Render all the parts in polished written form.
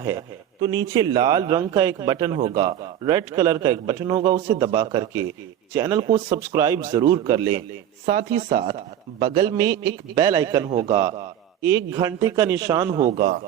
چاہتا ہے تو نیچے لال رنگ کا ایک بٹن ہوگا، ریڈ کلر کا ایک بٹن ہوگا، اسے دبا کر کے چینل کو سبسکرائب ضرور کر لیں۔ ساتھ ہی ساتھ بغل میں ایک بیل آئیکن ہوگا، 1 گھنٹے کا نشان ہوگا،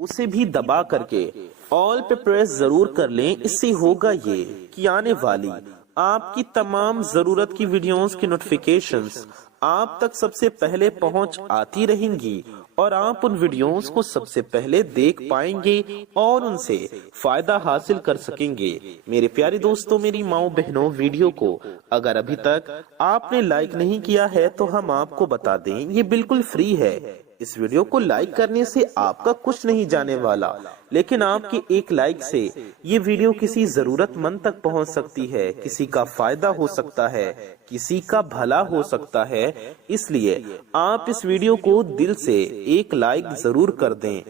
اسے بھی دبا کر کے آل پہ پریس ضرور کر لیں۔ اس سے ہوگا یہ کہ آنے والی آپ کی تمام ضرورت کی ویڈیوز کی نوٹیفیکیشنز آپ تک سب سے پہلے پہنچ آتی رہیں گی اور آپ ان ویڈیوز کو سب سے پہلے دیکھ پائیں گے اور ان سے فائدہ حاصل کر سکیں گے۔ میرے پیارے دوستوں، میری ماؤں بہنوں، ویڈیو کو اگر ابھی تک آپ نے لائک نہیں کیا ہے تو ہم آپ کو بتا دیں یہ بالکل فری ہے۔ اس ویڈیو کو لائک کرنے سے آپ کا کچھ نہیں جانے والا، لیکن آپ کے ایک لائک سے یہ ویڈیو کسی ضرورت مند تک پہنچ سکتی ہے، کسی کا فائدہ ہو سکتا ہے، کسی کا بھلا ہو سکتا ہے۔ اس لیے آپ اس ویڈیو کو دل سے ایک لائک ضرور کر دیں،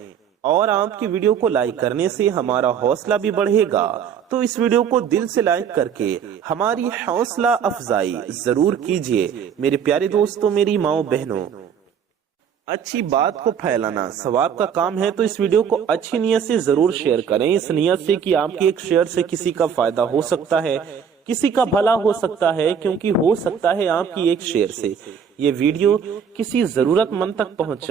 اور آپ کی ویڈیو کو لائک کرنے سے ہمارا حوصلہ بھی بڑھے گا۔ تو اس ویڈیو کو دل سے لائک کر کے ہماری حوصلہ افزائی ضرور کیجئے۔ میرے پیارے دوستوں، میری ماؤں بہنوں، اچھی بات کو پھیلانا ثواب کا کام ہے، تو اس ویڈیو کو اچھی نیت سے ضرور شیئر کریں، اس نیت سے کہ آپ کے ایک شیئر سے کسی کا فائدہ ہو سکتا ہے، کسی کا بھلا ہو سکتا ہے، کیونکہ ہو سکتا ہے آپ کی ایک شیئر سے یہ ویڈیو کسی ضرورت مند تک پہنچ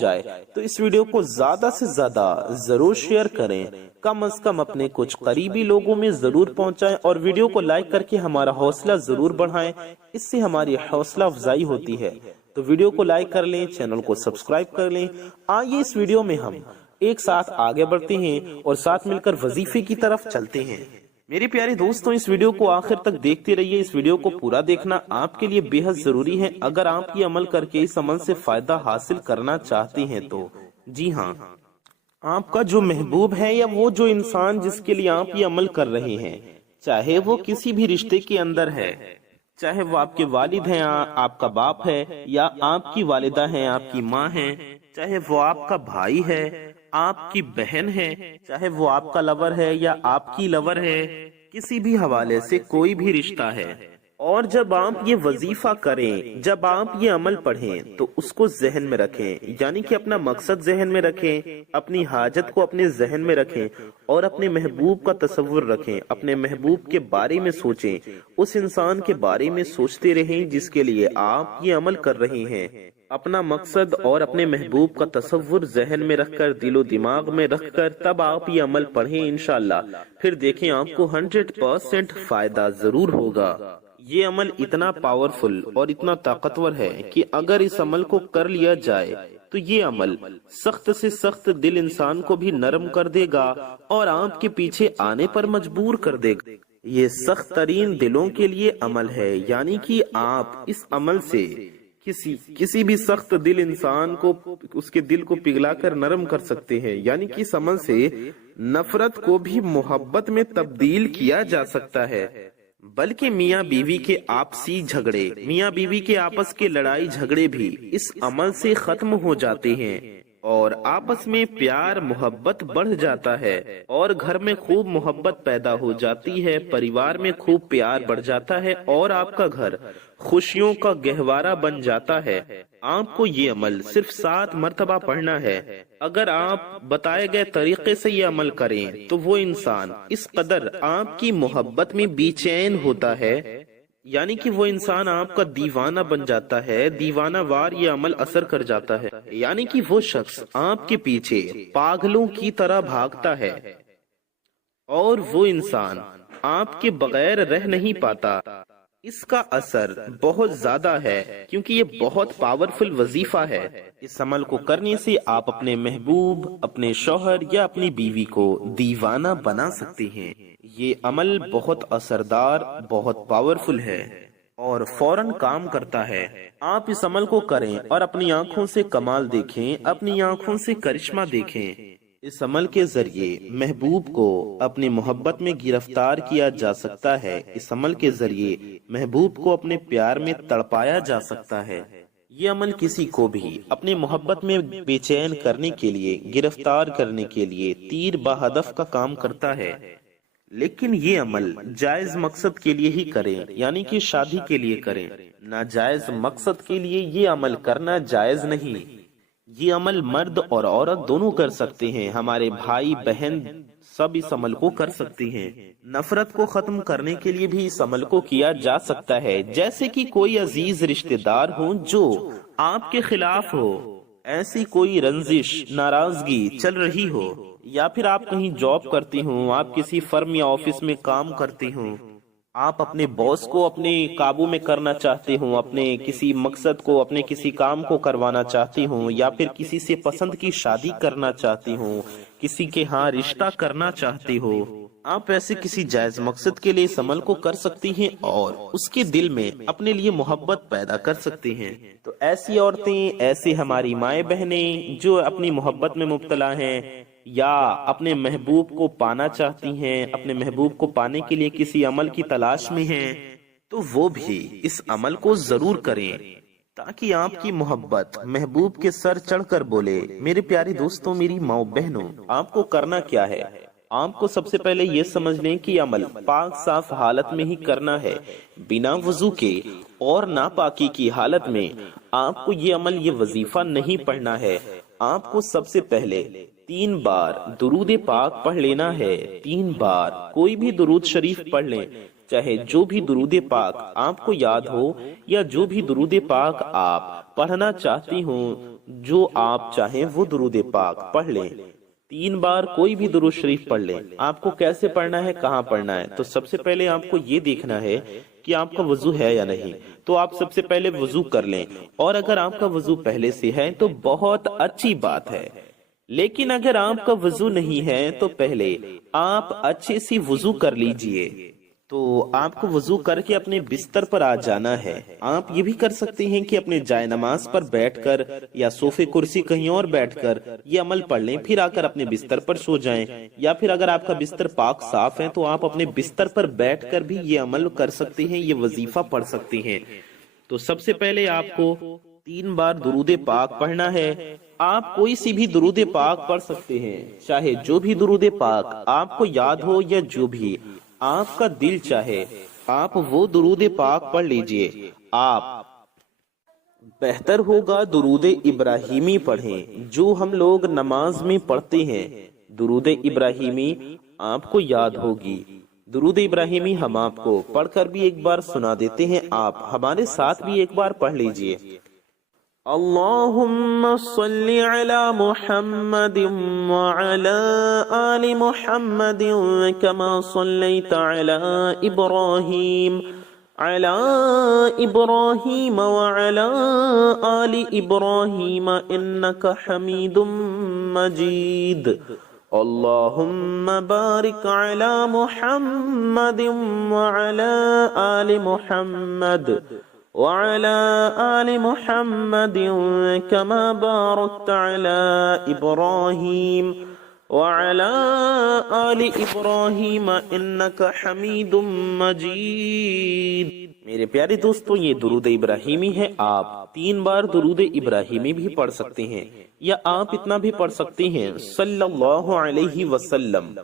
جائے۔ تو اس ویڈیو کو زیادہ سے زیادہ ضرور شیئر کریں، کم از کم اپنے کچھ قریبی لوگوں میں ضرور پہنچائیں، اور ویڈیو کو لائک کر کے ہمارا حوصلہ ضرور بڑھائیں، اس سے ہماری حوصلہ افزائی ہوتی ہے۔ تو ویڈیو کو لائک کر لیں، چینل کو سبسکرائب کر لیں۔ آئیے اس ویڈیو میں ہم ایک ساتھ آگے بڑھتے ہیں اور ساتھ مل کر وظیفے کی طرف چلتے ہیں۔ میرے پیارے دوستوں، اس ویڈیو کو آخر تک دیکھتے رہیے، اس ویڈیو کو پورا دیکھنا آپ کے لیے بے حد ضروری ہے اگر آپ یہ عمل کر کے اس عمل سے فائدہ حاصل کرنا چاہتے ہیں تو۔ جی ہاں، آپ کا جو محبوب ہے یا وہ جو انسان جس کے لیے آپ یہ عمل کر رہے ہیں، چاہے وہ کسی بھی رشتے کے اندر ہے، چاہے وہ آپ کے والد ہیں، آپ کا باپ ہے، یا آپ کی والدہ ہیں، آپ کی ماں ہے، چاہے وہ آپ کا بھائی ہے، آپ کی بہن ہے، چاہے وہ آپ کا لور ہے یا آپ کی لور ہے، کسی بھی حوالے سے کوئی بھی رشتہ ہے، اور جب آپ یہ وظیفہ کریں، جب آپ یہ عمل پڑھیں تو اس کو ذہن میں رکھیں، یعنی کہ اپنا مقصد ذہن میں رکھیں، اپنی حاجت کو اپنے ذہن میں رکھیں، اور اپنے محبوب کا تصور رکھیں، اپنے محبوب کے بارے میں سوچیں، اس انسان کے بارے میں سوچتے رہیں جس کے لیے آپ یہ عمل کر رہے ہیں۔ اپنا مقصد اور اپنے محبوب کا تصور ذہن میں رکھ کر، دل و دماغ میں رکھ کر تب آپ یہ عمل پڑھیں انشاءاللہ، پھر دیکھیں آپ کو 100% فائدہ ضرور ہوگا۔ یہ عمل اتنا پاورفل اور اتنا طاقتور ہے کہ اگر اس عمل کو کر لیا جائے تو یہ عمل سخت سے سخت دل انسان کو بھی نرم کر دے گا اور آپ کے پیچھے آنے پر مجبور کر دے گا۔ یہ سخت ترین دلوں کے لیے عمل ہے، یعنی کہ آپ اس عمل سے کسی بھی سخت دل انسان کو، اس کے دل کو پگھلا کر نرم کر سکتے ہیں، یعنی کہ اس عمل سے نفرت کو بھی محبت میں تبدیل کیا جا سکتا ہے، بلکہ میاں بیوی کے آپسی جھگڑے، میاں بیوی کے آپس کے لڑائی جھگڑے بھی اس عمل سے ختم ہو جاتے ہیں، اور آپس میں پیار محبت بڑھ جاتا ہے، اور گھر میں خوب محبت پیدا ہو جاتی ہے، پریوار میں خوب پیار بڑھ جاتا ہے، اور آپ کا گھر خوشیوں کا گہوارہ بن جاتا ہے۔ آپ کو یہ عمل صرف 7 مرتبہ پڑھنا ہے۔ اگر آپ بتائے گئے طریقے سے یہ عمل کریں تو وہ انسان اس قدر آپ کی محبت میں بے چین ہوتا ہے، یعنی کہ وہ انسان آپ کا دیوانہ بن جاتا ہے، دیوانہ وار یہ عمل اثر کر جاتا ہے، یعنی کہ وہ شخص آپ کے پیچھے پاگلوں کی طرح بھاگتا ہے، اور وہ انسان آپ کے بغیر رہ نہیں پاتا۔ اس کا اثر بہت زیادہ ہے کیونکہ یہ بہت پاورفل وظیفہ ہے۔ اس عمل کو کرنے سے آپ اپنے محبوب، اپنے شوہر یا اپنی بیوی کو دیوانہ بنا سکتے ہیں۔ یہ عمل بہت اثردار، بہت پاورفل ہے اور فوراً کام کرتا ہے۔ آپ اس عمل کو کریں اور اپنی آنکھوں سے کمال دیکھیں، اپنی آنکھوں سے کرشمہ دیکھیں۔ اس عمل کے ذریعے محبوب کو اپنی محبت میں گرفتار کیا جا سکتا ہے، اس عمل کے ذریعے محبوب کو اپنے پیار میں تڑپایا جا سکتا ہے۔ یہ عمل کسی کو بھی اپنی محبت میں بے چین کرنے کے لیے، گرفتار کرنے کے لیے تیر بہدف کا کام کرتا ہے، لیکن یہ عمل جائز مقصد کے لیے ہی کریں، یعنی کہ شادی کے لیے کریں۔ ناجائز مقصد کے لیے یہ عمل کرنا جائز نہیں۔ یہ عمل مرد اور عورت دونوں کر سکتے ہیں، ہمارے بھائی بہن سب اس عمل کو کر سکتے ہیں۔ نفرت کو ختم کرنے کے لیے بھی اس عمل کو کیا جا سکتا ہے، جیسے کہ کوئی عزیز رشتہ دار ہو جو آپ کے خلاف ہو، ایسی کوئی رنجش ناراضگی چل رہی ہو، یا پھر آپ کہیں جاب کرتی ہوں، آپ کسی فرم یا آفس میں کام کرتی ہوں، آپ اپنے باس کو اپنے قابو میں کرنا چاہتے ہوں، اپنے کسی مقصد کو، اپنے کسی کام کو کروانا چاہتی ہوں، یا پھر کسی سے پسند کی شادی کرنا چاہتی ہوں، کسی کے ہاں رشتہ کرنا چاہتی ہو، آپ ایسے کسی جائز مقصد کے لیے اس عمل کو کر سکتی ہیں اور اس کے دل میں اپنے لیے محبت پیدا کر سکتی ہیں۔ تو ایسی عورتیں، ایسے ہماری مائیں بہنیں جو اپنی محبت میں مبتلا ہیں یا اپنے محبوب کو پانا چاہتی ہیں، اپنے محبوب کو پانے کے لیے کسی عمل کی تلاش میں ہیں، تو وہ بھی اس عمل کو ضرور کریں تاکہ آپ کی محبت محبوب کے سر چڑھ کر بولے۔ میرے پیارے دوستوں، میری ماں بہنوں، آپ کو کرنا کیا ہے؟ آپ کو سب سے پہلے یہ سمجھ لیں کہ عمل پاک صاف حالت میں ہی کرنا ہے، بنا وضو کے اور ناپاکی کی حالت میں آپ کو یہ عمل، یہ وظیفہ نہیں پڑھنا ہے۔ آپ کو سب سے پہلے 3 بار درود پاک پڑھ لینا ہے۔ 3 بار کوئی بھی درود شریف پڑھ لیں، چاہے جو بھی درود پاک آپ کو یاد ہو یا جو بھی درود پاک آپ پڑھنا چاہتی ہوں، جو آپ چاہیں وہ درود پاک پڑھ لیں۔ 3 بار کوئی بھی درود شریف پڑھ لیں۔ آپ کو کیسے پڑھنا ہے، کہاں پڑھنا ہے؟ تو سب سے پہلے آپ کو یہ دیکھنا ہے کہ آپ کا وضو ہے یا نہیں، تو آپ سب سے پہلے وضو کر لیں، اور اگر آپ کا وضو پہلے سے ہے تو بہت اچھی بات ہے، لیکن اگر آپ کا وضو نہیں ہے تو پہلے آپ اچھے سے وضو کر لیجئے۔ تو آپ کو وضو کر کے اپنے بستر پر آ جانا ہے۔ آپ یہ بھی کر سکتے ہیں کہ اپنے جائے نماز پر بیٹھ کر یا صوفے کرسی کہیں اور بیٹھ کر یہ عمل پڑھ لیں، پھر آ کر اپنے بستر پر سو جائیں، یا پھر اگر آپ کا بستر پاک صاف ہے تو آپ اپنے بستر پر بیٹھ کر بھی یہ عمل کر سکتے ہیں، یہ وظیفہ پڑھ سکتے ہیں۔ تو سب سے پہلے آپ کو 3 بار درود پاک پڑھنا ہے۔ آپ کوئی سی بھی درود پاک پڑھ سکتے ہیں، چاہے جو بھی درود پاک آپ کو یاد ہو یا جو بھی آپ کا دل چاہے، آپ وہ درود پاک پڑھ لیجئے۔ آپ بہتر ہوگا درود ابراہیمی پڑھیں، جو ہم لوگ نماز میں پڑھتے ہیں۔ درود ابراہیمی آپ کو یاد ہوگی۔ درود ابراہیمی ہم آپ کو پڑھ کر بھی ایک بار سنا دیتے ہیں، آپ ہمارے ساتھ بھی ایک بار پڑھ لیجئے۔ اللہم صل علی محمد وعلی آل محمد کما صلیت علی ابراہیم وعلی آل ابراہیم انک حمید مجید۔ اللہم بارک علی محمد وعلی آل محمد وعلى آل محمد كما باركت على إبراهيم وعلى آل إبراهيم إنك حميد مجيد۔ میرے پیارے دوستو، یہ درود ابراہیمی ہے۔ آپ 3 بار درود ابراہیمی بھی پڑھ سکتے ہیں، یا آپ اتنا بھی پڑھ سکتے ہیں صلی اللہ علیہ وسلم۔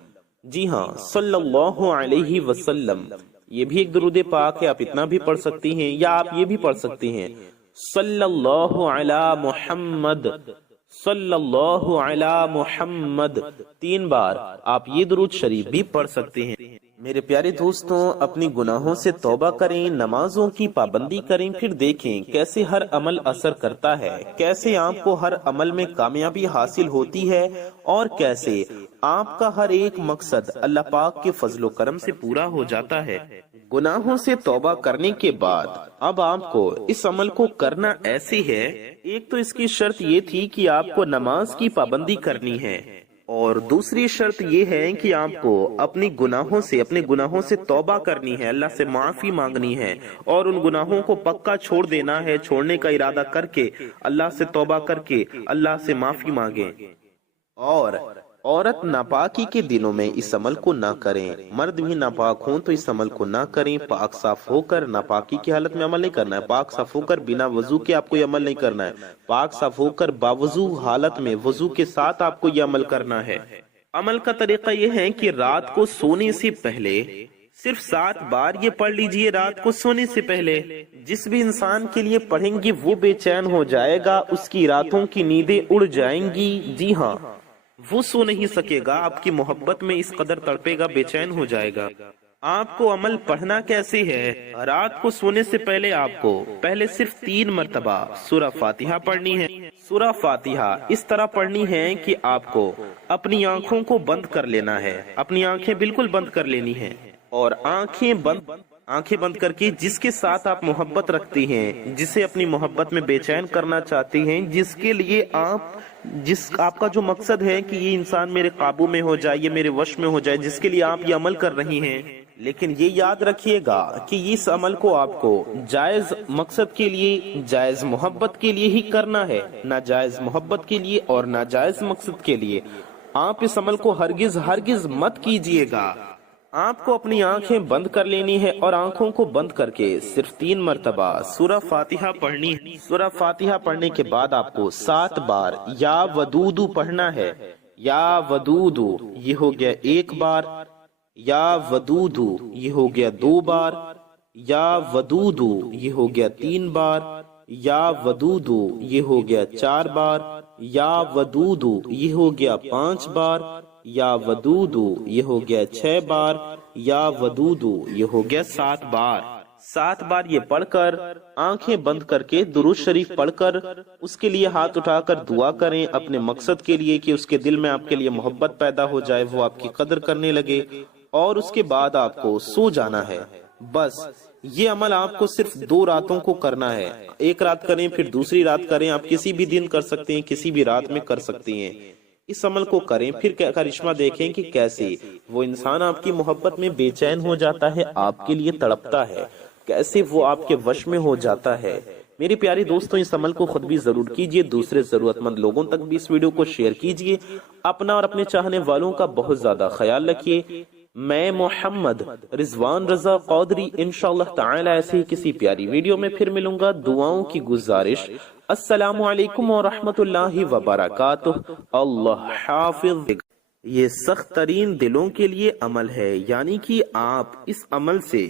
جی ہاں، صلی اللہ علیہ وسلم، یہ بھی ایک درود پاک ہے، آپ اتنا بھی پڑھ سکتی ہیں، یا آپ یہ بھی پڑھ سکتے ہیں صلی اللہ علی محمد، صلی اللہ علی محمد۔ 3 بار آپ یہ درود شریف بھی پڑھ سکتے ہیں۔ میرے پیارے دوستوں، اپنی گناہوں سے توبہ کریں، نمازوں کی پابندی کریں، پھر دیکھیں کیسے ہر عمل اثر کرتا ہے، کیسے آپ کو ہر عمل میں کامیابی حاصل ہوتی ہے، اور کیسے آپ کا ہر ایک مقصد اللہ پاک کے فضل و کرم سے پورا ہو جاتا ہے۔ گناہوں سے توبہ کرنے کے بعد اب آپ کو اس عمل کو کرنا ایسے ہے، ایک تو اس کی شرط یہ تھی کہ آپ کو نماز کی پابندی کرنی ہے، اور دوسری شرط یہ ہے کہ آپ کو اپنے گناہوں سے توبہ کرنی ہے، اللہ سے معافی مانگنی ہے، اور ان گناہوں کو پکا چھوڑ دینا ہے، چھوڑنے کا ارادہ کر کے اللہ سے توبہ کر کے اللہ سے معافی مانگیں۔ اور عورت ناپاکی کے دنوں میں اس عمل کو نہ کریں، مرد بھی ناپاک ہوں تو اس عمل کو نہ کریں۔ پاک صاف ہو کر ناپاکی کی حالت میں عمل نہیں کرنا ہے، پاک صاف ہو کر بنا وضو کے آپ کو یہ عمل نہیں کرنا ہے، پاک صاف ہو کر باوضو حالت میں وضو کے ساتھ آپ کو یہ عمل کرنا ہے۔ عمل کا طریقہ یہ ہے کہ رات کو سونے سے پہلے صرف 7 بار یہ پڑھ لیجئے رات کو سونے سے پہلے۔ جس بھی انسان کے لیے پڑھیں گے وہ بے چین ہو جائے گا، اس کی راتوں کی نیندیں اڑ جائیں گی۔ جی ہاں، وہ سو نہیں سکے گا، آپ کی محبت میں اس قدر تڑپے گا، بے چین ہو جائے گا۔ آپ کو عمل پڑھنا کیسے ہے؟ رات کو سونے سے پہلے آپ کو پہلے صرف 3 مرتبہ سورہ فاتحہ پڑھنی ہے۔ سورہ فاتحہ اس طرح پڑھنی ہے کہ آپ کو اپنی آنکھوں کو بند کر لینا ہے، اپنی آنکھیں بالکل بند کر لینی ہے، اور آنکھیں بند کر کے جس کے ساتھ آپ محبت رکھتی ہیں، جسے اپنی محبت میں بے چین کرنا چاہتی ہیں، جس کے لیے آپ کا جو مقصد ہے کہ یہ انسان میرے قابو میں ہو جائے، یہ میرے وش میں ہو جائے، جس کے لیے آپ یہ عمل کر رہی ہیں، لیکن یہ یاد رکھیے گا کہ اس عمل کو آپ کو جائز مقصد کے لیے، جائز محبت کے لیے ہی کرنا ہے، ناجائز محبت کے لیے اور ناجائز مقصد کے لیے آپ اس عمل کو ہرگز مت کیجیے گا۔ آپ کو اپنی آنکھیں بند کر لینی ہے اور آنکھوں کو بند کر کے صرف 3 مرتبہ سورہ فاتحہ پڑھنی ہے۔ سورہ فاتحہ پڑھنے کے بعد آپ کو 7 بار یا ودودو پڑھنا ہے۔ یا ودودو یہ ہو گیا 1 بار، یا ودودو یہ ہو گیا 2 بار، یا ودودو یہ ہو گیا 3 بار، یا ودودو یہ ہو گیا 4 بار، یا ودودو یہ ہو گیا 5 بار، یا ودودو یہ ہو گیا 6 بار، یا ودودو یہ ہو گیا 7 بار۔ 7 بار یہ پڑھ کر آنکھیں بند کر کے درود شریف پڑھ کر اس کے لیے ہاتھ اٹھا کر دعا کریں اپنے مقصد کے لیے کہ اس کے دل میں آپ کے لیے محبت پیدا ہو جائے، وہ آپ کی قدر کرنے لگے، اور اس کے بعد آپ کو سو جانا ہے۔ بس یہ عمل آپ کو صرف 2 راتوں کو کرنا ہے، 1 رات کریں پھر دوسری رات کریں، آپ کسی بھی دن کر سکتے ہیں، کسی بھی رات میں کر سکتی ہیں۔ اس عمل کو کریں، پھر کرشمہ دیکھیں کہ کیسے وہ انسان آپ کی محبت میں بے چین ہو جاتا ہے، آپ کے لیے تڑپتا ہے، کیسے وہ آپ کے وش میں ہو جاتا ہے۔ میری پیاری دوستوں، اس عمل کو خود بھی ضرور کیجئے، دوسرے ضرورت مند لوگوں تک بھی اس ویڈیو کو شیئر کیجئے، اپنا اور اپنے چاہنے والوں کا بہت زیادہ خیال رکھیے۔ میں محمد رضوان رضا قادری انشاءاللہ تعالی ایسے ہی کسی پیاری ویڈیو میں پھر ملوں گا۔ دعاؤں کی گزارش، السلام علیکم ورحمۃ اللہ وبرکاتہ۔ اللہ حافظ۔ یہ سخت ترین دلوں کے لیے عمل ہے، یعنی کہ آپ اس عمل سے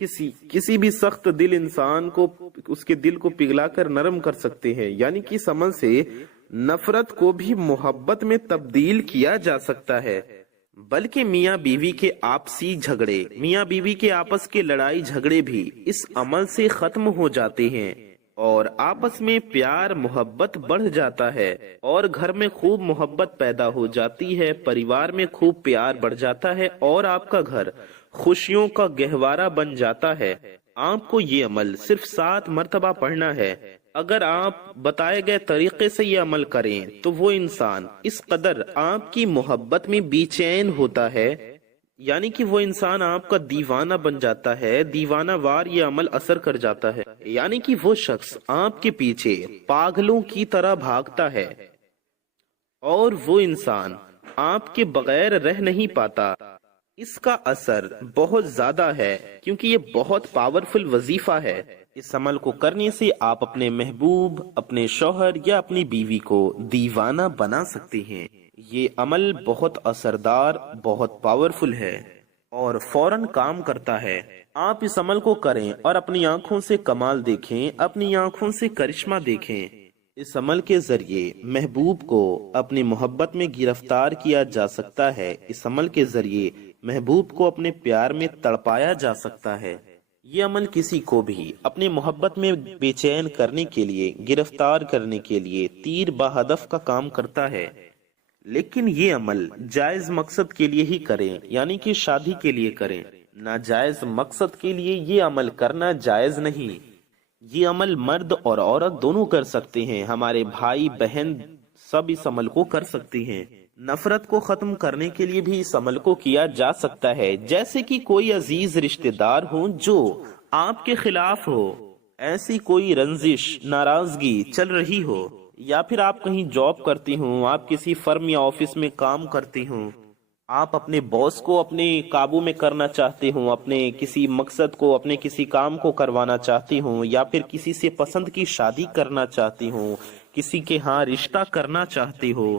کسی بھی سخت دل انسان کو، اس کے دل کو پگھلا کر نرم کر سکتے ہیں، یعنی کہ اس عمل سے نفرت کو بھی محبت میں تبدیل کیا جا سکتا ہے، بلکہ میاں بیوی کے آپسی جھگڑے، میاں بیوی کے آپس کے لڑائی جھگڑے بھی اس عمل سے ختم ہو جاتے ہیں، اور آپس میں پیار محبت بڑھ جاتا ہے، اور گھر میں خوب محبت پیدا ہو جاتی ہے، پریوار میں خوب پیار بڑھ جاتا ہے، اور آپ کا گھر خوشیوں کا گہوارہ بن جاتا ہے۔ آپ کو یہ عمل صرف 7 مرتبہ پڑھنا ہے۔ اگر آپ بتائے گئے طریقے سے یہ عمل کریں تو وہ انسان اس قدر آپ کی محبت میں بے چین ہوتا ہے، یعنی کہ وہ انسان آپ کا دیوانہ بن جاتا ہے، دیوانہ وار یہ عمل اثر کر جاتا ہے، یعنی کہ وہ شخص آپ کے پیچھے پاگلوں کی طرح بھاگتا ہے، اور وہ انسان آپ کے بغیر رہ نہیں پاتا۔ اس کا اثر بہت زیادہ ہے، کیونکہ یہ بہت پاورفل وظیفہ ہے۔ اس عمل کو کرنے سے آپ اپنے محبوب، اپنے شوہر یا اپنی بیوی کو دیوانہ بنا سکتے ہیں۔ یہ عمل بہت اثردار، بہت پاورفل ہے اور فوراً کام کرتا ہے۔ آپ اس عمل کو کریں اور اپنی آنکھوں سے کمال دیکھیں، اپنی آنکھوں سے کرشمہ دیکھیں۔ اس عمل کے ذریعے محبوب کو اپنی محبت میں گرفتار کیا جا سکتا ہے، اس عمل کے ذریعے محبوب کو اپنے پیار میں تڑپایا جا سکتا ہے۔ یہ عمل کسی کو بھی اپنی محبت میں بے چین کرنے کے لیے، گرفتار کرنے کے لیے تیر بہدف کا کام کرتا ہے، لیکن یہ عمل جائز مقصد کے لیے ہی کریں، یعنی کہ شادی کے لیے کریں، ناجائز مقصد کے لیے یہ عمل کرنا جائز نہیں۔ یہ عمل مرد اور عورت دونوں کر سکتے ہیں، ہمارے بھائی بہن سب اس عمل کو کر سکتے ہیں۔ نفرت کو ختم کرنے کے لیے بھی اس عمل کو کیا جا سکتا ہے، جیسے کہ کوئی عزیز رشتہ دار ہو جو آپ کے خلاف ہو، ایسی کوئی رنجش، ناراضگی چل رہی ہو، یا پھر آپ کہیں جاب کرتی ہوں، آپ کسی فرم یا آفس میں کام کرتی ہوں، آپ اپنے باس کو اپنے قابو میں کرنا چاہتے ہوں، اپنے کسی مقصد کو، اپنے کسی کام کو کروانا چاہتی ہوں، یا پھر کسی سے پسند کی شادی کرنا چاہتی ہوں، کسی کے ہاں رشتہ کرنا چاہتی ہو،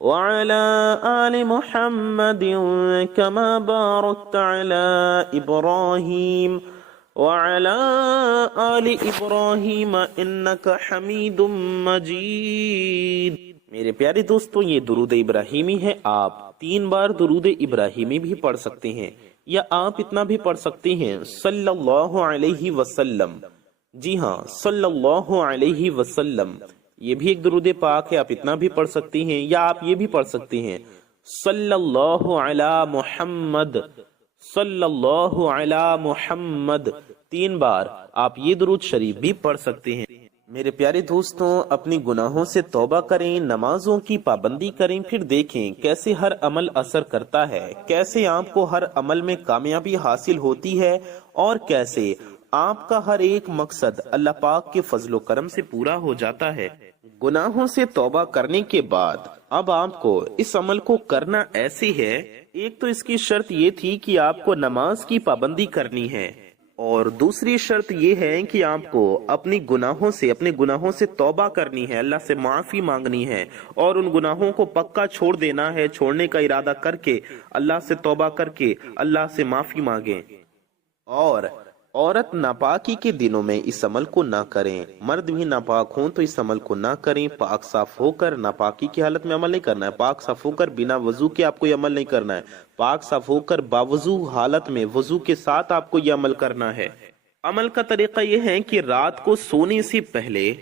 وعلى آل محمد كما باركت على إبراهيم وعلى آل إبراهيم إنك حميد مجيد۔ میرے پیارے دوستوں، یہ درود ابراہیمی ہے۔ آپ 3 بار درود ابراہیمی بھی پڑھ سکتے ہیں، یا آپ اتنا بھی پڑھ سکتے ہیں صلی اللہ علیہ وسلم۔ جی ہاں، صلی اللہ علیہ وسلم، یہ بھی ایک درود پاک ہے، آپ اتنا بھی پڑھ سکتی ہیں، یا آپ یہ بھی پڑھ سکتی ہیں صلی اللہ علی محمد، صلی اللہ علی محمد۔ 3 بار آپ یہ درود شریف بھی پڑھ سکتے ہیں۔ میرے پیارے دوستوں، اپنی گناہوں سے توبہ کریں، نمازوں کی پابندی کریں، پھر دیکھیں کیسے ہر عمل اثر کرتا ہے، کیسے آپ کو ہر عمل میں کامیابی حاصل ہوتی ہے، اور کیسے آپ کا ہر ایک مقصد اللہ پاک کے فضل و کرم سے پورا ہو جاتا ہے۔ گناہوں سے توبہ کرنے کے بعد اب آپ کو اس عمل کو کرنا ایسے ہے، ایک تو اس کی شرط یہ تھی کہ آپ کو نماز کی پابندی کرنی ہے، اور دوسری شرط یہ ہے کہ آپ کو اپنے گناہوں سے توبہ کرنی ہے، اللہ سے معافی مانگنی ہے، اور ان گناہوں کو پکا چھوڑ دینا ہے، چھوڑنے کا ارادہ کر کے اللہ سے توبہ کر کے اللہ سے معافی مانگیں۔ اور عورت ناپاکی کے دنوں میں اس عمل کو نہ کریں، مرد بھی ناپاک ہوں تو اس عمل کو نہ کریں۔ پاک صاف ہو کر ناپاکی کی حالت میں عمل نہیں کرنا ہے، پاک صاف ہو کر بنا وضو کے آپ کو یہ عمل نہیں کرنا ہے، پاک صاف ہو کر باوضو حالت میں وضو کے ساتھ آپ کو یہ عمل کرنا ہے۔ عمل کا طریقہ یہ ہے کہ رات کو سونے سے پہلے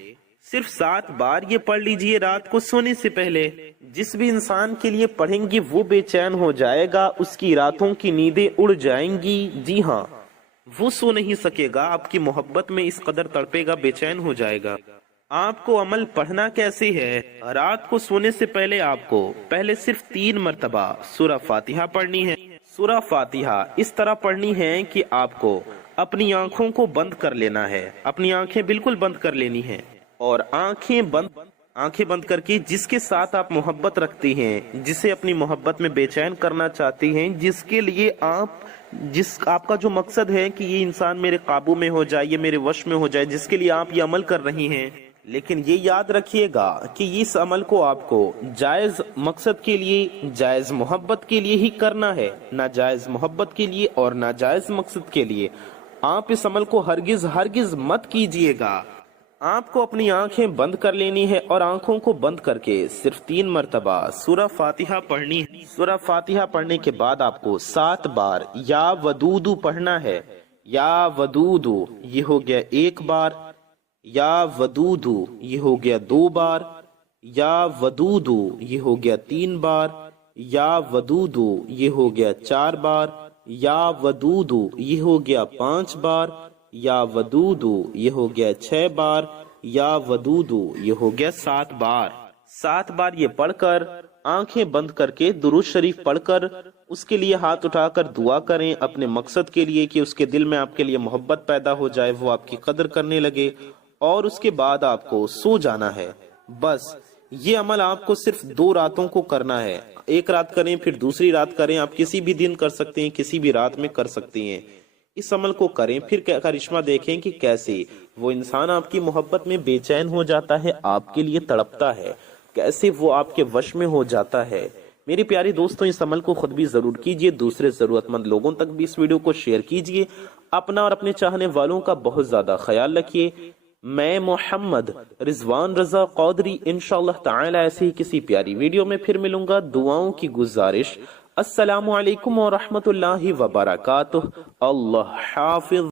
صرف 7 بار یہ پڑھ لیجئے۔ رات کو سونے سے پہلے جس بھی انسان کے لیے پڑھیں گے وہ بے چین ہو جائے گا، اس کی راتوں کی نیندیں اڑ جائیں گی۔ جی ہاں، وہ سو نہیں سکے گا، آپ کی محبت میں اس قدر تڑپے گا، بے چین ہو جائے گا۔ آپ کو عمل پڑھنا کیسے ہے؟ رات کو سونے سے پہلے آپ کو پہلے صرف 3 مرتبہ سورہ فاتحہ پڑھنی ہے۔ سورہ فاتحہ اس طرح پڑھنی ہے کہ آپ کو اپنی آنکھوں کو بند کر لینا ہے، اپنی آنکھیں بالکل بند کر لینی ہیں، اور آنکھیں بند کر کے جس کے ساتھ آپ محبت رکھتے ہیں، جسے اپنی محبت میں بے چین کرنا چاہتے ہیں، جس کے لیے آپ جس آپ کا جو مقصد ہے کہ یہ انسان میرے قابو میں ہو جائے، یہ میرے وش میں ہو جائے، جس کے لیے آپ یہ عمل کر رہی ہیں، لیکن یہ یاد رکھیے گا کہ اس عمل کو آپ کو جائز مقصد کے لیے، جائز محبت کے لیے ہی کرنا ہے، ناجائز محبت کے لیے اور ناجائز مقصد کے لیے آپ اس عمل کو ہرگز مت کیجیے گا۔ آپ کو اپنی آنکھیں بند کر لینی ہے اور آنکھوں کو بند کر کے صرف 3 مرتبہ سورہ فاتحہ پڑھنی ہے۔ سورہ فاتحہ پڑھنے کے بعد آپ کو 7 بار یا ودودو پڑھنا ہے۔ یا ودودو یہ ہو گیا 1 بار، یا ودودو یہ ہو گیا 2 بار، یا ودودو یہ ہو گیا 3 بار، یا ودودو یہ ہو گیا 4 بار، یا ودودو یہ ہو گیا 5 بار، یا ودودو یہ ہو گیا 6 بار، یا ودودو یہ ہو گیا 7 بار۔ 7 بار یہ پڑھ کر آنکھیں بند کر کے درود شریف پڑھ کر اس کے لیے ہاتھ اٹھا کر دعا کریں اپنے مقصد کے لیے کہ اس کے دل میں آپ کے لیے محبت پیدا ہو جائے، وہ آپ کی قدر کرنے لگے، اور اس کے بعد آپ کو سو جانا ہے۔ بس یہ عمل آپ کو صرف 2 راتوں کو کرنا ہے، 1 رات کریں پھر دوسری رات کریں، آپ کسی بھی دن کر سکتے ہیں، کسی بھی رات میں کر سکتے ہیں۔ اس عمل کو کریں، پھر کرشمہ دیکھیں کہ کیسے وہ انسان آپ کی محبت میں بے چین ہو جاتا ہے، آپ کے لیے تڑپتا ہے، کیسے وہ آپ کے وش میں ہو جاتا ہے۔ میرے پیارے دوستوں، اس عمل کو خود بھی ضرور کیجئے، دوسرے ضرورت مند لوگوں تک بھی اس ویڈیو کو شیئر کیجئے، اپنا اور اپنے چاہنے والوں کا بہت زیادہ خیال رکھیے۔ میں محمد رضوان رضا قادری انشاءاللہ تعالی ایسے ہی کسی پیاری ویڈیو میں پھر ملوں گا۔ دعاؤں کی گزارش۔ السلام علیکم ورحمۃ اللہ وبرکاتہ۔ اللہ حافظ۔